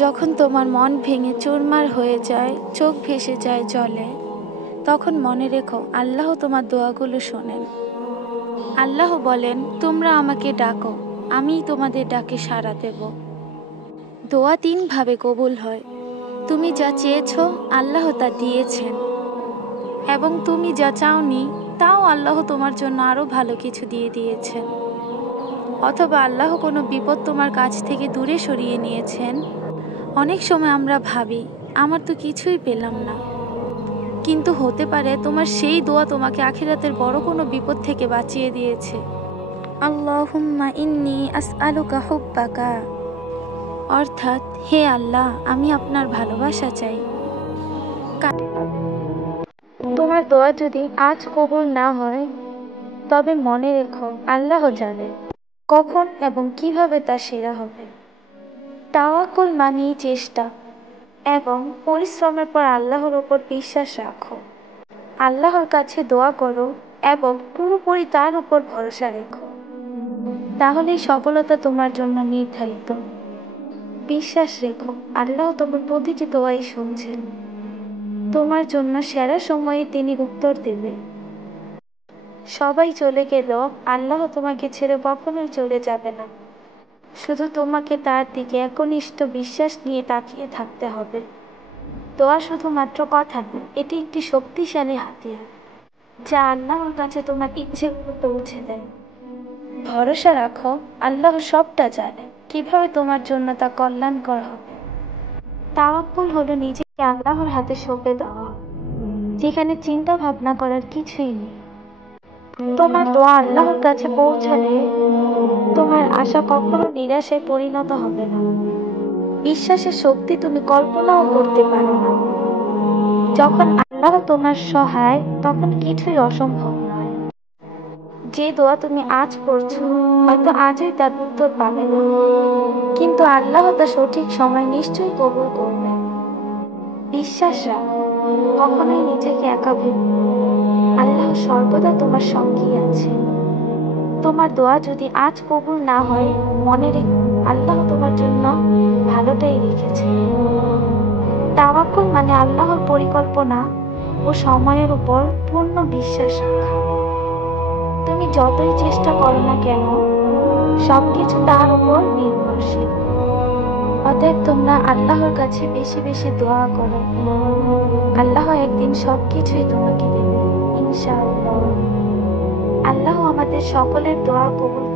যখন তোমার মন ভেঙে চুরমার হয়ে যায়, চোখ ভেসে যায় জলে, তখন মনে রেখো আল্লাহ তোমার দোয়াগুলো শোনেন। আল্লাহ বলেন, তোমরা আমাকে ডাকো, আমিই তোমাদের ডাকে সাড়া দেব। দোয়া তিনভাবে কবুল হয়। তুমি যা চেয়েছ আল্লাহ তা দিয়েছেন, এবং তুমি যা চাওনি তাও আল্লাহ তোমার জন্য আরো ভালো কিছু দিয়ে দিয়েছেন। অথবা আল্লাহ কোনো বিপদ তোমার কাছ থেকে দূরে সরিয়ে নিয়েছেন। অনেক সময় আমরা ভাবি, আমার তো কিছুই পেলাম না, কিন্তু হতে পারে তোমার সেই দোয়া তোমাকে আখিরাতের বড় কোনো বিপদ থেকে বাঁচিয়ে দিয়েছে। আল্লাহুম্মা ইন্নী আসআলুকা হুব্বাকা, অর্থাৎ হে আল্লাহ, আমি আপনার ভালোবাসা চাই। তোমার দোয়া যদি আজ কবুল না হয়, তবে মনে রেখো আল্লাহ জানে কখন এবং কিভাবে তা সেরা হবে। তাওয়াক্কুল মানেই চেষ্টা এবং পরিশ্রমের পর আল্লাহর উপর বিশ্বাস রাখো। আল্লাহর কাছে দোয়া করো এবং পুরোপুরি তার উপর ভরসা রেখো, তাহলেই সফলতা তোমার জন্য নির্ধারিত। বিশ্বাস রেখো আল্লাহ তোমার প্রতিটি দোয়াই শুনছেন। তোমার জন্য সেরা সময়ে তিনি উত্তর দেবে। সবাই চলে গেলেও আল্লাহ তোমাকে ছেড়ে কখনোই চলে যাবে না। শুধু তোমাকে তার দিকে একনিষ্ঠ বিশ্বাস নিয়ে তাকিয়ে থাকতে হবে। দোয়া শুধুমাত্র কথা নয়, এটি একটি শক্তিশালী হাতিয়ার যা আল্লাহর কাছে তোমার ইচ্ছেগুলো পৌঁছে দেয়। ভরসা রাখো, আল্লাহ সবটা জানে, কিভাবে তোমার জন্য তা কল্যাণকর হবে। তাওয়াক্কুল হলো নিজেকে আল্লাহর হাতে সঁপে দেওয়া, যেখানে চিন্তা ভাবনা করার কিছুই নেই। তোমার দোয়া আল্লাহর কাছে পৌঁছালে তোমার আশা কখনো নিরাশায় পরিণত হবে না। বিশ্বাসের শক্তি তুমি কল্পনাও করতে পারো না। যখন আল্লাহ তোমার সহায়, তখন কিছুই অসম্ভব নয়। যে দোয়া তুমি আজ করছো, হয়তো আজই তার উত্তর পাবে না, কিন্তু আল্লাহ তা সঠিক সময় নিশ্চয়ই কবুল করবে। বিশ্বাস রাখো, কখনোই নিজেকে একা ভেবো না। আল্লাহ সর্বদা তোমার সঙ্গেই আছে। তোমার দোয়া যদি আজ কবুল না হয়, মনে রেখো আল্লাহ তোমার জন্য ভালোটাই রেখেছে। তাওয়াক্কুল মানে আল্লাহর পরিকল্পনা ও সময়ের উপর পূর্ণ বিশ্বাস রাখা। তুমি যতই চেষ্টা করো না কেন, সবকিছু তার উপর নির্ভরশীল। অতএব তোমরা আল্লাহর কাছে বেশি বেশি দোয়া করো। আল্লাহ একদিন সবকিছুই তোমাকে দেবে, ইনশাআল্লাহ। আল্লাহ আমাদের সকলের দোয়া কবুল